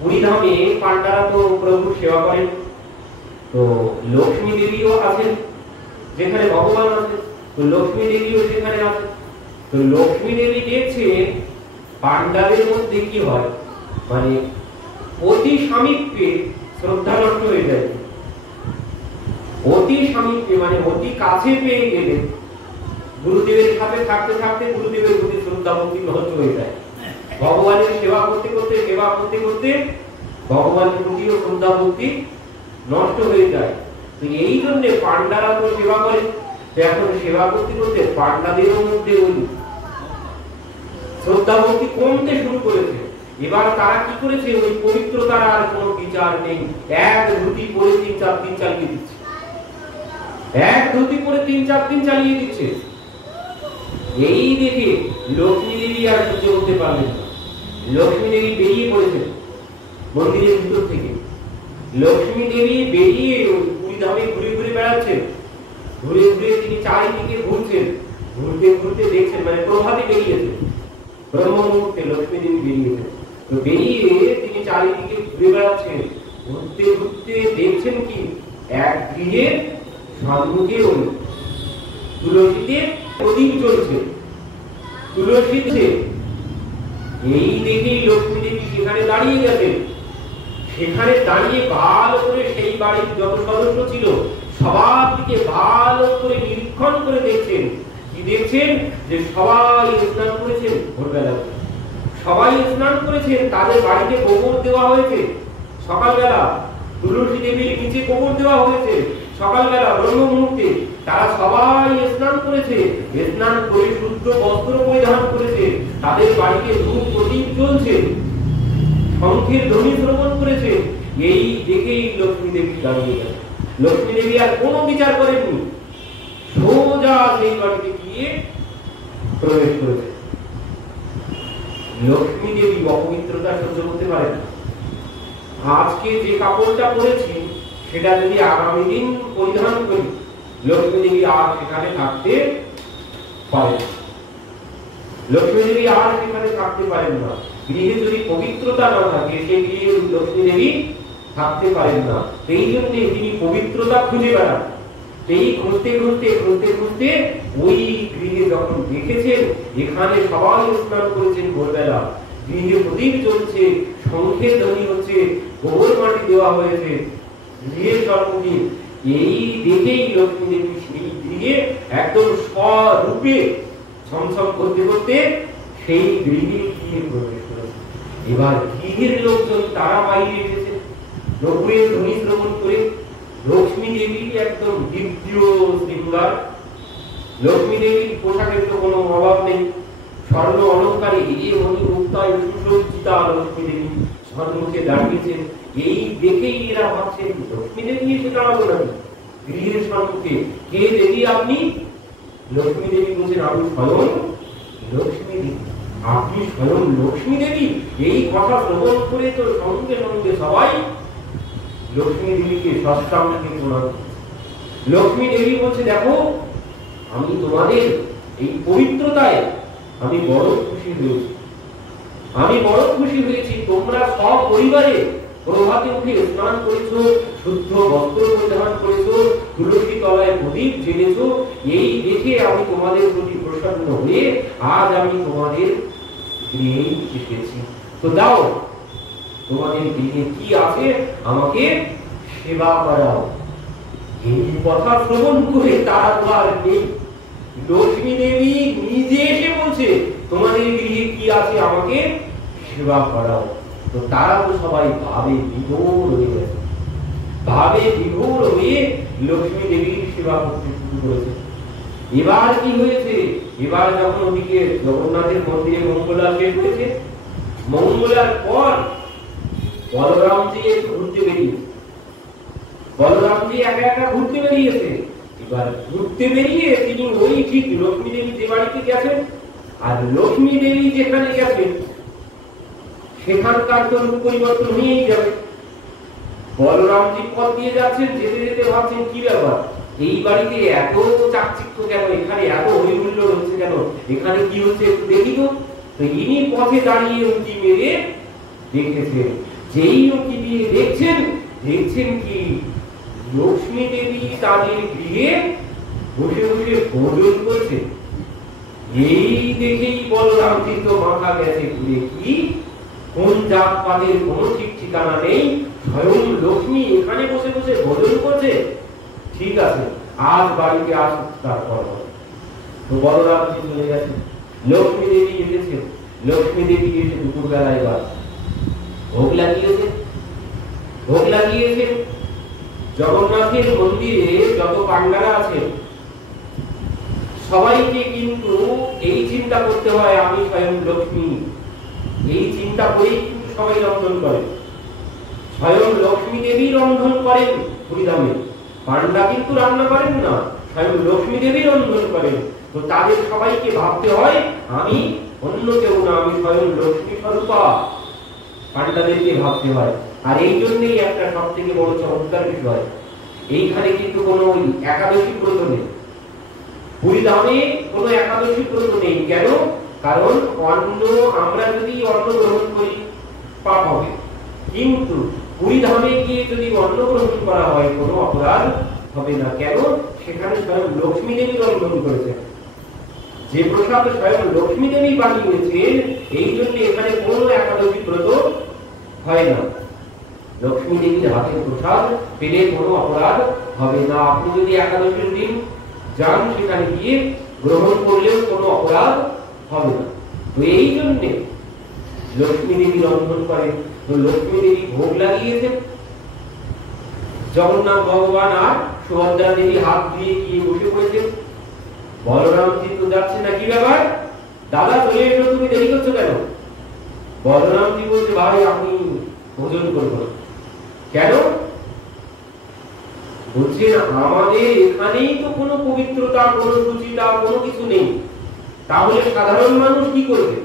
পুরীধামে পান্ডারা তো প্রভুর সেবা করেন, তো লক্ষ্মী দেবীও আছেন, যেখানে ভগবান আছেন, তো লক্ষ্মী দেবীও সেখানে আছেন। তো লক্ষ্মী দেবী দেখছে পান্ডাদের মধ্যে কি হয়, মানে অতি সামীপ্যে শ্রদ্ধা নষ্ট হয়ে যায়। অতি সামীপ্যে মানে অতি কাছে পেয়ে গেলে গুরুদেবের সাথে থাকতে থাকতে গুরুদেবের প্রতি শ্রদ্ধা ভক্তি নষ্ট হয়ে যায়। ভগবানের সেবা করতে করতে ভগবানের প্রতিও শ্রদ্ধা ভক্তি নষ্ট হয়ে যায়। তো এই জন্য পান্ডারা তো সেবা করে, এখন সেবা করতে করতে পান্ডাদের মধ্যে ওই শ্রদ্ধা ভক্তি কমতে শুরু করেছে। এবার তারা কি করেছে, ওই পবিত্রতার আর কোনো বিচার নেই, এক ধুতি পরে 3-4 দিন চালিয়ে দিচ্ছে, এক ধুতি পরে 3-4 দিন চালিয়ে দিচ্ছে। এই দেখে লক্ষ্মী দেবী আর সহ্য করতে পারলেন না। লক্ষ্মী দেবী বেরিয়ে পড়েছেন মন্দিরের ভিতর থেকে। লক্ষ্মী দেবী বেরিয়ে পুরীধামে ঘুরে ঘুরে বেড়াচ্ছেন, ঘুরে ঘুরে তিনি চারিদিকে ঘুরছেন, ঘুরতে ঘুরতে দেখছেন, মানে প্রভাতে বেরিয়েছেন, ব্রহ্ম মুহূর্তে লক্ষ্মী দেবী বেরিয়েছেন। তো বেরিয়ে তিনি চারিদিকে ঘুরে বেড়াচ্ছেন, ঘুরতে ঘুরতে দেখছেন কি এক গৃহে সম্মুখে তুলসীতে প্রদীপ জ্বলছে, তুলসীতে। এই দেখেই লক্ষ্মী দেবী সেখানে দাঁড়িয়ে গেছেন। সেখানে দাঁড়িয়ে ভালো করে সেই বাড়ির যত সদস্য ছিল সবার দিকে ভালো করে নিরীক্ষণ করে দেখছেন। কি দেখছেন, যে সবাই স্নান করেছেন ভোরবেলা, সবাই স্নান করেছেন, তাদের বাড়িতে গোবর দেওয়া হয়েছে সকালবেলা, তুলসী দেবীর নিচে গোবর দেওয়া হয়েছে সকালবেলা ব্রহ্ম মুহূর্তে। তারা সবাই স্নান করেছে, স্নান করে শুদ্ধ বস্ত্র পরিধান করেছে, তাদের বাড়িতে ধূপ প্রদীপ জ্বলছে, শঙ্খের ধ্বনি শ্রবণ করেছে। এই দেখেই লক্ষ্মী দেবী দাঁড়িয়ে গেছে। লক্ষ্মী দেবী আর কোনো বিচার করেননি, সোজা সেই বাড়িতে গিয়ে প্রবেশ করেছে। লক্ষ্মী দেবী অপবিত্রতা সহ্য করতে পারেন না। আজকে যে কাপড়টা পরেছি সেটা যদি আগামী দিন পরিধান করি, লক্ষ্মী দেবী আর সেখানে থাকতে পারেন, লক্ষ্মী দেবী আর সেখানে থাকতে পারেন না। গৃহে যদি পবিত্রতা না থাকে সেই গৃহে লক্ষ্মী দেবী থাকতে পারেন না। এই জন্য তিনি পবিত্রতা খুঁজে বেড়ান। এই খুঁজতে খুঁজতে খুঁজতে খুঁজতে ওই গৃহে যখন দেখেছেন এখানে সবাই স্নান করেছেন ভোরবেলা, গৃহে প্রদীপ জ্বলছে, শঙ্খের ধ্বনি হচ্ছে, গোবর মাটি দেওয়া হয়েছে গৃহের সম্মুখে, এই দেখেই লক্ষ্মী দেবী সেই গৃহে একদম স্বরূপে ছমছম করতে করতে সেই গৃহে গিয়ে প্রবেশ করেছে। এবার গৃহের লোকজন তারা বাইরে এসেছে নকুলের ধ্বনি শ্রবণ করে। লক্ষ্মী দেবী একদম দিব্য শৃঙ্গার, লক্ষ্মী দেবীর পোশাকের তো কোনো অভাব নেই, স্বর্ণ অলঙ্কারে হিরে মণি মুক্তায় সুসজ্জিতা লক্ষ্মী দেবী সম্মুখে দাঁড়িয়েছেন। এই দেখেই এরা ভাবছেন লক্ষ্মী দেবী এসে দাঁড়াবো নাকি গৃহের সম্মুখে, কে দেবী আপনি? লক্ষ্মী দেবী বলছেন আমি স্বয়ং লক্ষ্মী দেবী। আপনি স্বয়ং লক্ষ্মী দেবী? এই কথা শ্রবণ করে তো সঙ্গে সঙ্গে সবাই লক্ষ্মী দেবীকে সাষ্টাঙ্গে প্রণাম। লক্ষ্মী দেবী বলছে দেখো আমি তোমাদের এই পবিত্রতায় আমি বড় খুশি হয়েছি, আমি বড় খুশি হয়েছি। তোমরা সব পরিবারে প্রভাতে উঠে স্নান করেছো, শুদ্ধ বস্ত্র পরিধান করেছো, তুলসী তলায় প্রদীপ জ্বেলেছো, এই দেখে আমি তোমাদের প্রতি প্রসন্ন হয়ে আজ আমি তোমাদের গৃহে এসেছি। তো দাও তোমাদের গৃহে কি আছে আমাকে সেবা করাও। এই কথা শ্রবণ করে তারা তো আর নেই। লক্ষ্মী দেবী নিজে এসে বলছে তোমাদের গৃহে কি আছে আমাকে সেবা করাও। তো তারা তো সবাই ভাবে বিভোর হয়ে গেছে, ভাবে বিভোর হয়ে লক্ষ্মী দেবীর সেবা করতে শুরু করেছে। এবার কি হয়েছে, এবার যখন ওদিকে জগন্নাথের মন্দিরে মঙ্গলা শেষ হয়েছে, মঙ্গলার পর বলরামজি একটু ঘুরতে বেরিয়েছে, বলরামজি একা একা ঘুরতে বেরিয়েছে। এবার ঘুরতে বেরিয়ে তিনি ওই ঠিক লক্ষ্মী দেবী যে বাড়িতে গেছেন আর লক্ষ্মী দেবী যেখানে গেছেন সেখানকার তো রূপ পরিবর্তন হয়েই যাবে। বলরামজি পথ দিয়ে যাচ্ছেন, যেতে যেতে ভাবছেন কি ব্যাপার, এই বাড়িতে এত চাকচিক্য কেন, এখানে এত হইহুল্লো হচ্ছে কেন, এখানে কি হচ্ছে একটু দেখি তো। ইনি পথে দাঁড়িয়ে উঁকি মেরে দেখেছেন যেই উঁকি দিয়ে দেখছেন কি লক্ষ্মী দেবী তাদের গৃহে বসে বসে ভোজন করছে। এই দেখেই বলরামজি তো মাথা গেছে ঘুরে, কি কোন জাতপাতের কোন ঠিক ঠিকানা নেই, স্বয়ং লক্ষ্মী এখানে বসে বসে ভোজন করছে। ঠিক আছে, আজ বাড়িতে আসুক, তারপর তো বলরামজি চলে গেছে। লক্ষ্মী দেবী এসেছে। লক্ষ্মী দেবী এসে দুপুর বেলা এবার ভোগ লাগিয়েছে। জগন্নাথের মন্দিরে যত পান্ডারা আছে সবাইকে কিন্তু এই চিন্তা করতে হয়, আমি স্বয়ং লক্ষ্মী। এই চিন্তা করেই কিন্তু সবাই রন্ধন করে। স্বয়ং লক্ষ্মী দেবী রন্ধন করেন পুরীধামে। পান্ডা কিন্তু রান্না করেন না, স্বয়ং লক্ষ্মী দেবী রন্ধন করেন। তো তাদের সবাইকে ভাবতে হয় আমি অন্য কেউ না, আমি স্বয়ং লক্ষ্মী স্বরূপা। পান্ডাদেরকে ভাবতে হয়। আর এই জন্যই একটা সব থেকে বড় চমৎকার বিষয়, এইখানে কিন্তু কোনো একাদশী ব্রত নেই। পুরীধামে কোনো একাদশী ব্রত নেই। কেন? কারণ অন্ন, আমরা যদি অন্ন গ্রহণ করি পাপ হবে, কিন্তু পুরীধামে গিয়ে যদি অন্ন গ্রহণ করা হয় কোনো অপরাধ হবে না। কেন? সেখানে স্বয়ং লক্ষ্মী দেবী রন্ধন করেছেন। যে প্রসাদ স্বয়ং লক্ষ্মী দেবী বানিয়েছেন, এই জন্য এখানে কোনো একাদশী ব্রত হয় না। লক্ষ্মী দেবীর হাতের প্রসাদ পেলে কোনো অপরাধ হবে না। আপনি যদি একাদশীর দিন যান, সেখানে গিয়ে গ্রহণ করলেও কোনো অপরাধ হবে না। তো এই জন্যে লক্ষ্মী দেবী রন্ধন করেন। তো লক্ষ্মী দেবী ভোগ লাগিয়েছেন। জগন্নাথ ভগবান আর সুভদ্রা দেবী হাত দিয়ে গিয়ে বসে পড়েছেন। বলরামজি তো যাচ্ছে না, কি ব্যাপার দাদা, চলে এসো, তুমি দেরি করছো কেন? বলরামজি বলছে, ভাই আমি ভোজন করবো না। কেন? বলছেন আমাদের এখানেই তো কোনো পবিত্রতা, কোনো সুচিতা, কোনো কিছু নেই, তাহলে সাধারণ মানুষ কি করবে?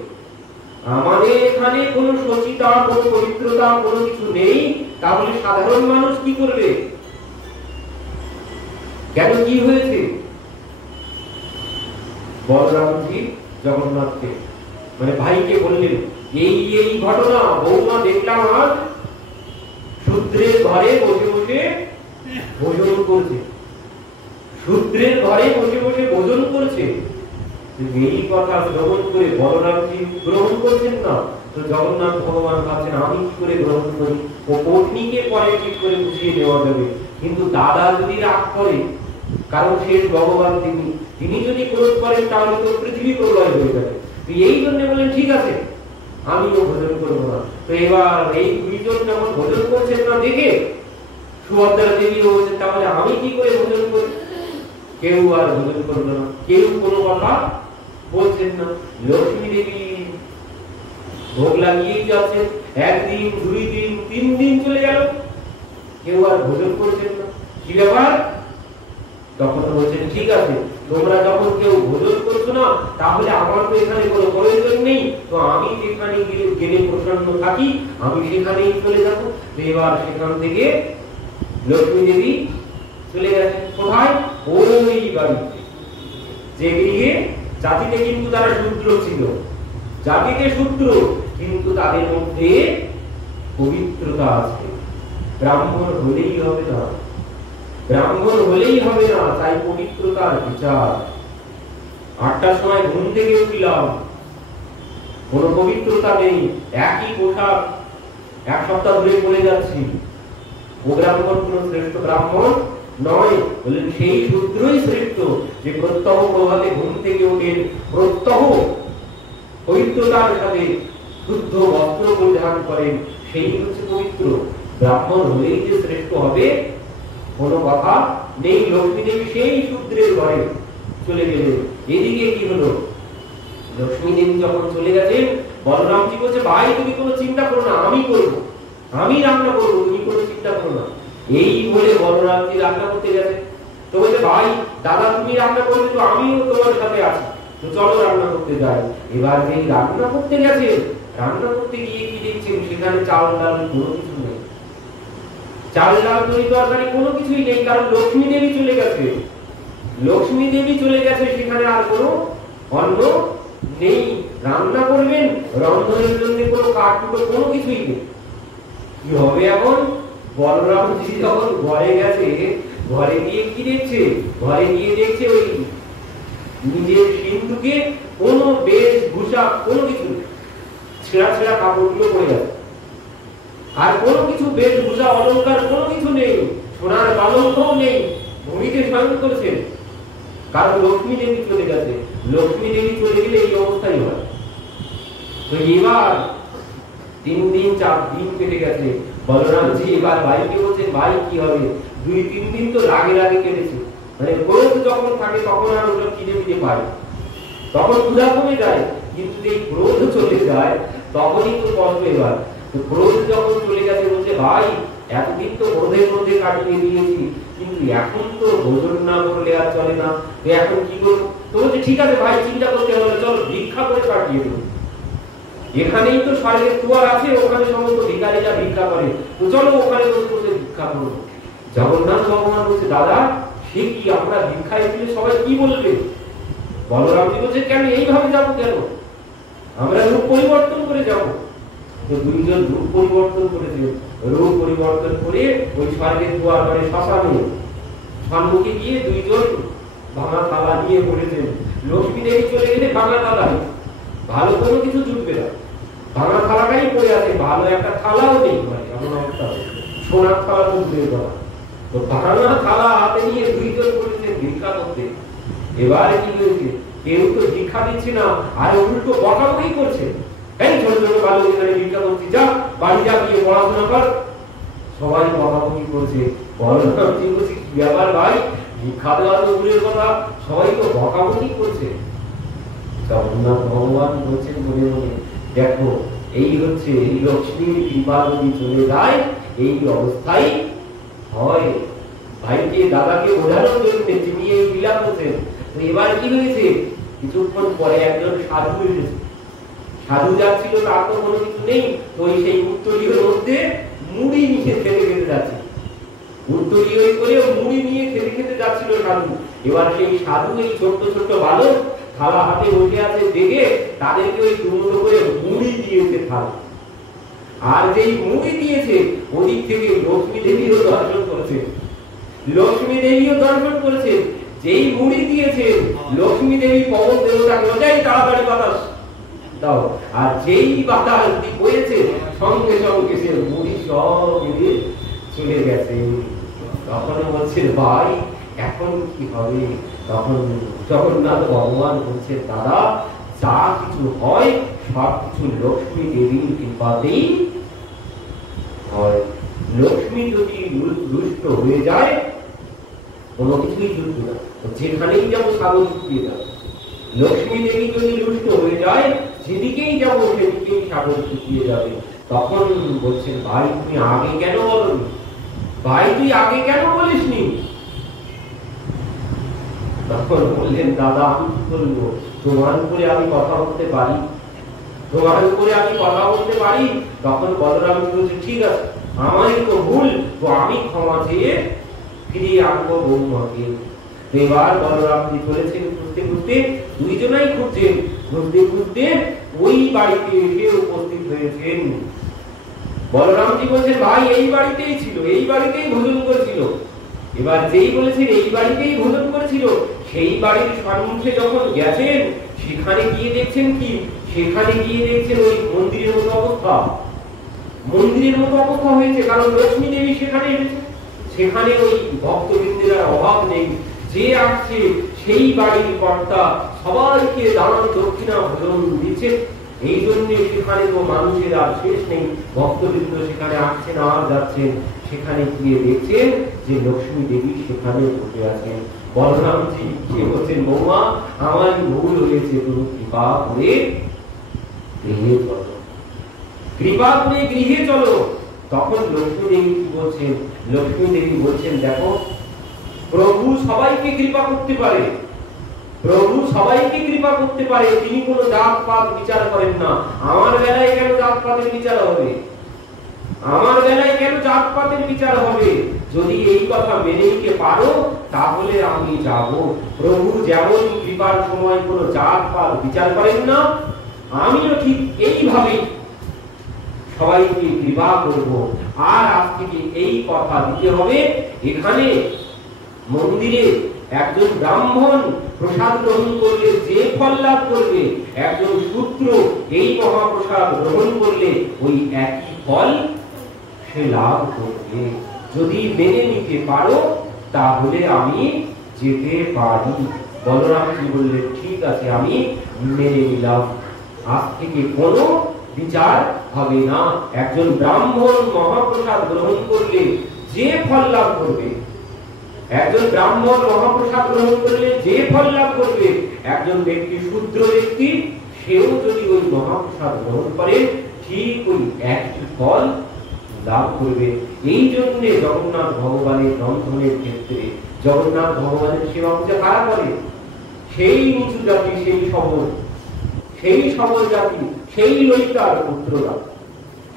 আমাদের এখানে কোনো সচিতা, কোনো পবিত্রতা, কোনো কিছু নেই, তাহলে সাধারণ মানুষ কি করবে? কেন, কি হয়েছে? বলরামজি জগন্নাথকে মানে ভাইকে বললেন, এই ঘটনা বৌমা দেখলাম আজ শূদ্রের ঘরে বসে বসে ভোজন করছে। শূদ্রের ঘরে বসে বসে ভোজন করছে। এই কথা গ্রহণ করে বলরামজি গ্রহণ করছেন না। তো জগন্নাথ ভগবান ভাবছেন আমি কি করে গ্রহণ করি, ও পত্নীকে পরে ঠিক করে বুঝিয়ে দেওয়া যাবে, কিন্তু দাদা যদি রাগ করে, কারণ শেষ ভগবান তিনি যদি ক্রোধ করেন তাহলে তো পৃথিবী প্রলয় হয়ে যাবে। এই জন্য বলেন ঠিক আছে আমিও ভোজন করবো না। তো এবার এই দুইজন যখন ভোজন করছেন না দেখে সুভদ্রা দেবীও বলছেন, তাহলে আমি কি করে ভোজন করি? কেউ আর ভোজন করলো না, কেউ কোনো কথা বলছেন না। লক্ষ্মী দেবী ভোগ লাগিয়েই যাচ্ছেন। একদিন, 2 দিন, 3 দিন চলে গেল, কেউ আর ভোজন করছেন না। কি ব্যাপার? তখন বলছেন, ঠিক আছে তোমরা যখন কেউ ভোজন করছো না, তাহলে আমার তো এখানে কোনো প্রয়োজন নেই, তো আমি যেখানে গেলে প্রসন্ন থাকি আমি সেখানেই চলে যাবো। এবার সেখান থেকে লক্ষ্মী দেবী চলে গেছেন কোথায়? ওই বাড়িতে, যে গৃহে জাতিতে কিন্তু তারা শূদ্র ছিল, জাতিতে শূদ্র, কিন্তু তাদের মধ্যে পবিত্রতা আছে। ব্রাহ্মণ হলেই হবে না, ব্রাহ্মণ হলেই হবে না, তাই পবিত্রতার বিচার। 8টার সময় ঘুম থেকে উঠলাম, কোনো পবিত্রতা নেই, একই পোশাক 1 সপ্তাহ ধরে পরে যাচ্ছি। ও ব্রাহ্মণ কোন শ্রেষ্ঠ ব্রাহ্মণ নয়। বললেন সেই শূদ্রই শ্রেষ্ঠ, যে প্রত্যহ প্রভাতে ঘুম থেকে ওঠেন, প্রত্যহ পবিত্রতার সাথে শুদ্ধ বস্ত্র পরিধান করেন, সেই হচ্ছে পবিত্র। ব্রাহ্মণ হলেই যে শ্রেষ্ঠ হবে কোনো কথা নেই। লক্ষ্মী দেবী সেই শূদ্রের ঘরে চলে গেলেন। এদিকে কি হলো? লক্ষ্মী দেবী যখন চলে গেছেন, বলরামজি বলছে, ভাই তুমি কোনো চিন্তা করো না, আমি করবো, আমি রান্না করবো, তুমি কোনো চিন্তা করো না। এই বলে বলরামজি রান্না করতে গেছে। তো বলছে, ভাই দাদা তুমি রান্না করবে, তো আমিও তোমার সাথে আছি, তো চলো রান্না করতে যাই। এবার যে রান্না করতে গেছে, রান্না করতে গিয়ে কি দেখছেন, সেখানে চাল ডাল কোনো কিছু নেই, চাল ডাল তরি তরকারি কোনো কিছুই নেই, কারণ লক্ষ্মী দেবী চলে গেছে। লক্ষ্মী দেবী চলে গেছে, সেখানে আর কোনো অন্ন নেই। রান্না করবেন, রন্ধনের জন্য কোনো কাঠকুটো কোনো কিছুই নেই। কি হবে এখন? বলরামজি যখন ঘরে গেছে, ঘরে গিয়ে কি দেখছে? ঘরে গিয়ে দেখছে ওই নিজের সিন্ধুকে কোনো বেশভূষা কোনো কিছু ছেঁড়া ছেঁড়া কাপড়গুলো পরে গেছে, আর কোনো কিছু বেশভূষা অলংকার কোনো কিছু নেই, সোনার পালঙ্কও নেই, ভূমিতে শয়ন করছেন। কারণ লক্ষ্মী দেবী চলে গেছে, লক্ষ্মী দেবী চলে গেলে এই অবস্থাই হয়। তো এবার 3 দিন 4 দিন কেটে গেছে, বলরামজি এবার ভাইকে বলছেন, ভাই কি হবে? 2-3 দিন তো রাগে রাগে কেটেছে, মানে ক্রোধ যখন থাকে তখন আর ওটা কিনে দিতে পারে, তখন ক্ষুধা কমে যায়, কিন্তু এই ক্রোধ চলে যায় তখনই তো কষ্ট। এবার তো ক্রোধ যখন চলে গেছে বলছে, ভাই এতদিন তো ক্রোধের মধ্যে কাটিয়ে দিয়েছি, কিন্তু এখন তো ভোজন না করলে আর চলে না, তো এখন কি করবো? তো বলছে ঠিক আছে ভাই, চিন্তা করতে হবে, চল ভিক্ষা করে কাটিয়ে দেবো। এখানেই তো স্বর্গের দুয়ার আছে, ওখানে সমস্ত ভিখারীরা ভিক্ষা করে, তো চলো ওখানে বসে ভিক্ষা করবো। জগন্নাথ ভগবান বলছে, দাদা সে কি, আমরা ভিক্ষায় দিলে সবাই কি বলবে? বলরামজি বলছে, কেন এইভাবে যাবো কেন? আমরা রূপ পরিবর্তন করে যাব। তো দুইজন রূপ পরিবর্তন করেছে, রূপ পরিবর্তন করে ওই স্বর্গের দুয়ার মানে শ্মশানে সম্মুখে গিয়ে দুইজন ভাঙা থালা নিয়ে পড়েছেন। লক্ষ্মী দেবী চলে গেলে ভাঙা থালায়, ভালো কোনো কিছু জুটবে না, ভাঙা থালাটাই পড়ে আছে, ভালো একটা থালাও নেই, মানে এমন একটা সোনার থালা বুঝতে পারা। তো ভাঙা থালা হাতে নিয়ে দুইজন পড়েছেন ভিক্ষা করতে। এবার কি হয়েছে? কেউ তো ভিক্ষা দিচ্ছে না, আর উল্টো বকাবকি করছে, এই ছোট ছোট বালক এখানে ভিক্ষা করছি, যা বাড়ি যা গিয়ে পড়াশোনা কর। সবাই বকাবকি করছে। বলরামজি বলছে, কি ব্যাপার ভাই, ভিক্ষা দেওয়া তো দূরের কথা, সবাই তো বকাবকি করছে। জগন্নাথ ভগবান বলছেন মনে মনে, দেখো এই হচ্ছে এই লক্ষ্মীর কৃপা যদি চলে যায় এই অবস্থায় হয়। ভাইকে দাদাকে বোঝানোর জন্য তিনি এই লীলা করছেন। তো এবার কি হয়েছে? কিছুক্ষণ পরে একজন সাধু এসেছে। সাধু যাচ্ছিল, তার তো কোনো কিছু নেই, তো সেই উত্তরীয় মধ্যে মুড়ি নিয়ে খেতে খেতে যাচ্ছে, উত্তরীয় করে মুড়ি নিয়ে খেতে খেতে যাচ্ছিল সাধু। এবার সেই সাধু এই ছোট্ট ছোট্ট বালক থালা হাতে বসে আছে দেখে তাদেরকে ওই দুমুঠো করে মুড়ি দিয়েছে থালা। আর যেই মুড়ি দিয়েছে ওদিক থেকে লক্ষ্মী দেবীও দর্শন করেছে, লক্ষ্মী দেবীও দর্শন করেছে। যেই মুড়ি দিয়েছে লক্ষ্মী দেবী পবন দেবতাকে বলে, তাড়াতাড়ি বাতাস দাও, আর যেই বাতাস বয়েছে সঙ্গে সঙ্গে সে মুড়ি সব চলে গেছে। তখন বলছে, ভাই এখন কি হবে? তখন জগন্নাথ ভগবান বলছে, দাদা যা কিছু হয় সব কিছু লক্ষ্মী দেবীর কৃপাতেই হয়। লক্ষ্মী যদি রুষ্ট হয়ে যায় কোনো কিছুই জুটবে না, যেখানেই যাবো সাগর শুকিয়ে যাবে। লক্ষ্মী দেবী যদি রুষ্ট হয়ে যায় যেদিকেই যাবো সেদিকেই সাগর শুকিয়ে যাবে। তখন বলছেন, ভাই তুমি আগে কেন বলনি? ভাই তুই আগে কেন বলিসনি? তখন বললেন, দাদা আমি কি বলবো, তোমার উপরে আমি কথা বলতে পারি, তোমার উপরে আমি কথা বলতে পারি। তখন বলরাম বলছে, ঠিক আছে আমারই তো ভুল, তো আমি ক্ষমা চেয়ে ফিরিয়ে আনবো বৌমাকে। এবার বলরামজি চলেছেন খুঁজতে খুঁজতে, দুইজনাই খুঁজছেন, খুঁজতে খুঁজতে ওই বাড়িতে এসে উপস্থিত হয়েছেন। বলরামজি বলছেন, ভাই এই বাড়িতেই ছিল, এই বাড়িতেই ভোজন করেছিল। এবার যেই বলেছেন এই বাড়িতেই ভোজন করেছিল, সেই বাড়ির সম্মুখে যখন গেছেন সেখানে গিয়ে দেখছেন কি, সেখানে গিয়ে দেখছেন ওই মন্দিরের মতো অবস্থা, মন্দিরের মতো অবস্থা হয়েছে। কারণ লক্ষ্মী দেবী সেখানে এসেছে, সেখানে ওই ভক্তবৃন্দের অভাব নেই, যে আসছে সেই বাড়ির কর্তা সবাইকে দান দক্ষিণা ভোজন দিচ্ছে। এই জন্য সেখানে তো মানুষের আর শেষ নেই, ভক্তবৃন্দ সেখানে আসছেন আর যাচ্ছেন। সেখানে গিয়ে দেখছেন যে লক্ষ্মী দেবী সেখানে বসে আছেন। বলরামজি কে বলছেন, বৌমা আমার ভুল হয়েছে, তুমি কৃপা করে গৃহে চলো, কৃপা করে গৃহে চলো। তখন লক্ষ্মী দেবী কি বলছেন? লক্ষ্মী দেবী বলছেন, দেখো প্রভু সবাইকে কৃপা করতে পারে, প্রভু সবাইকে কৃপা করতে পারে, তিনি কোনো জাত পাত বিচার করেন না। আমার বেলায় কেন জাত পাতের বিচার হবে? আমার বেলায় কেন জাত পাতের বিচার হবে? যদি এই কথা মেনে নিতে পারো তাহলে আমি যাব। প্রভু যেমন কৃপার সময় কোনো জাত পাত বিচার করেন না, আমিও ঠিক এইভাবে সবাইকে কৃপা করব। আর আজ থেকে এই কথা দিতে হবে, এখানে মন্দিরে একজন ব্রাহ্মণ প্রসাদ গ্রহণ করলে যে ফল লাভ করবে, একজন শূদ্র এই মহাপ্রসাদ গ্রহণ করলে ওই একই ফল সে লাভ করবে। যদি মেনে নিতে পারো তাহলে আমি যেতে পারি। বলরামজি বললেন, ঠিক আছে, আমি মেনে নিলাম, আজ থেকে কোনো বিচার হবে না। একজন ব্রাহ্মণ মহাপ্রসাদ গ্রহণ করলে যে ফল লাভ করবে, একজন ব্রাহ্মণ মহাপ্রসাদ গ্রহণ করলে যে ফল লাভ করবে, একজন ব্যক্তি শূদ্র ব্যক্তি সেও যদি ওই মহাপ্রসাদ গ্রহণ করে ঠিক ওই একই ফল লাভ করবে। এই জন্য জগন্নাথ ভগবানের রন্ধনের ক্ষেত্রে জগন্নাথ ভগবানের সেবা পূজা কারা করে? সেই নিচু জাতি, সেই সবল জাতি, সেই ললিতার পুত্ররা,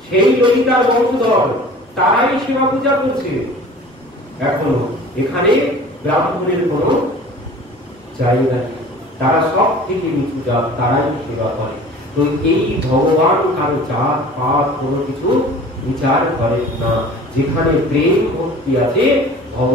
সেই ললিতার বংশধর, তারাই সেবা পূজা করছে। এখনো এখানে ব্রাহ্মণের কোন জায়গা নেই, তারা সব থেকে নিচু জাত, তারাই সেবা করে। তো এই ভগবান কারো জাত পাত কোনো কিছু বিচার করেন না। যেখানে প্রেম ভক্তি আছে, ভগবান